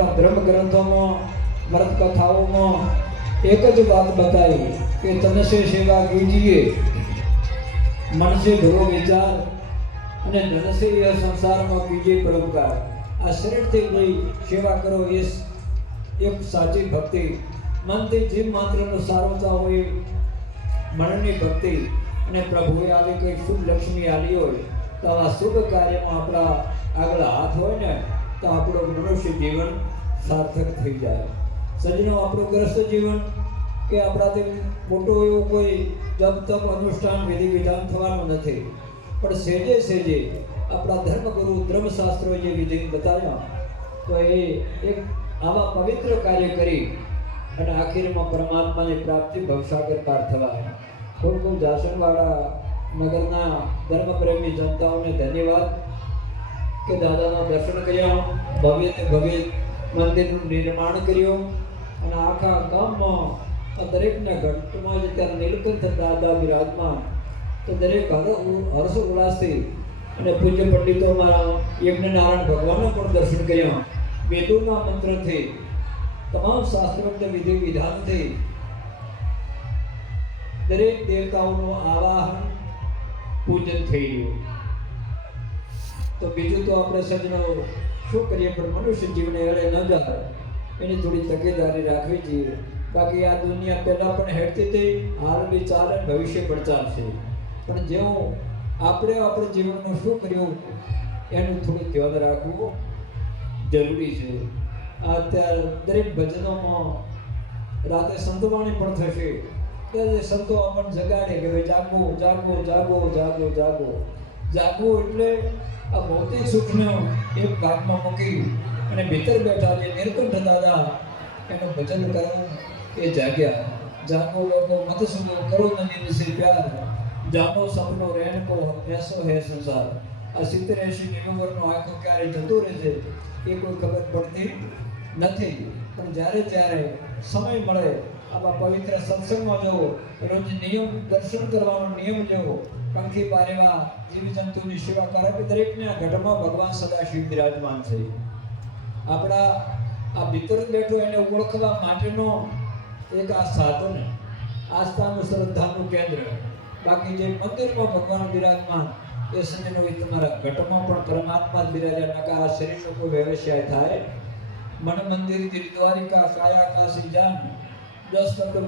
આપણા બ્રહ્મ ગ્રંથોમાં વ્રત કથાઓમાં એક જ વાત બતાવી કે તનસે સેવા કીજીએ. મનસે ભરો વિચાર અને ધનસે એ સંસારમાં કીજીએ પરોપકાર આ શરીરથી કોઈ સેવા કરો એ એક સાચી ભક્તિ. મનથી જીવ માત્રનો સારોતા હોય, મનની ભક્તિ. અને પ્રભુએ આવી કોઈ શુભ લક્ષ્મી આવી હોય, તો આ શુભ કાર્યમાં આપણા આગળ હાથ હોય ને, તો આપણું મનુષ્ય જીવન સાર્થક થઈ જાય. સજનો આપણું ગ્રસ્ત જીવન કે આપણાથી મોટો એવો કોઈ જપ તપ અનુષ્ઠાન, વિધિ વિધાન થવાનું નથી. પણ સેજે સેજે આપણા ધર્મગુરુ ધર્મશાસ્ત્રો જે વિધિ બતાવ્યા, તો એ એક આવા પવિત્ર કાર્ય કરી અને આખીરમાં પરમાત્માની પ્રાપ્તિ ભવસાગર પાર થવા ખૂબ ખૂબ જાસણવાળા નગરના ધર્મપ્રેમી જનતાઓને ધન્યવાદ કે દાદાના દર્શન કર્યા. ભવ્ય ભવ્ય મંદિરનું નિર્માણ કર્યું અને આખા ગામમાં દરેકના ઘટમાં જ ત્યારે નીલકંઠ દાદા વિરાજમાન તો દરેક હર્ષ ઉલ્લાસથી અને પૂજ્ય પંડિતો મારા યજ્ઞનારાયણ ભગવાનના પણ દર્શન કર્યા. વેદોના મંત્રથી, તમામ શાસ્ત્રોક્ત વિધિ વિધાનથી દરેક દેવતાઓનું આવાહન પૂજન થઈ ગયું તો બીજું તો આપણે સજ્જનો શું કરીએ પણ મનુષ્ય જીવને એળે ન એની થોડી તકેદારી રાખવી જોઈએ. બાકી આ દુનિયા પહેલાં પણ હેડતી હતી, હાલ બી ચાલે, ભવિષ્ય પણ ચાલશે. પણ જેવું આપણે આપણે જીવનનું શું કર્યું, એનું થોડું ધ્યાન રાખવું જરૂરી છે. અત્યારે દરેક ભજનોમાં રાતે સંતવાણી પણ થશે. ત્યારે સંતો આપણને જગાડે કે ભાઈ જાગો જાગો જાગો જાગો જાગો. જાગવું એટલે આ ભૌતિક સુખને એક ભાગમાં મૂકી અને ભીતર બેઠા જે નીલકંઠ દાદા એનું ભજન કરવું એ જાગ્યા. જાગો લોકો, મત સુનો કરો નદી વિશે પ્યાર. જાનો સપનો રહેન કો એસો હે સંસાર. આ સિત્તેર એસી નવેમ્બરનો આખો ક્યારે જતો રહે છે એ કોઈ ખબર પડતી નથી. પણ જ્યારે જ્યારે સમય મળે આવા પવિત્ર સત્સંગમાં જવો રોજ નિયમ દર્શન કરવાનો નિયમ લેવો પંખી પારેવા જીવજંતુની સેવા કરે કે દરેકને આ ઘટમાં ભગવાન સદાશિવ બિરાજમાન છે. આપણા આ ભીતર બેઠો એને ઓળખવા માટેનો એક આ સાધન આસ્થાનું શ્રદ્ધાનું કેન્દ્ર. બાકી જે મંદિરમાં ભગવાન બિરાજમાન, એ સમયનો તમારા ઘટમાં પણ પરમાત્મા બિરાજ્યા. નકા આ શરીરનો કોઈ વ્યવસાય થાય મન મંદિર દ્વારિકા કાયા કાશી જાન દસ તત્વ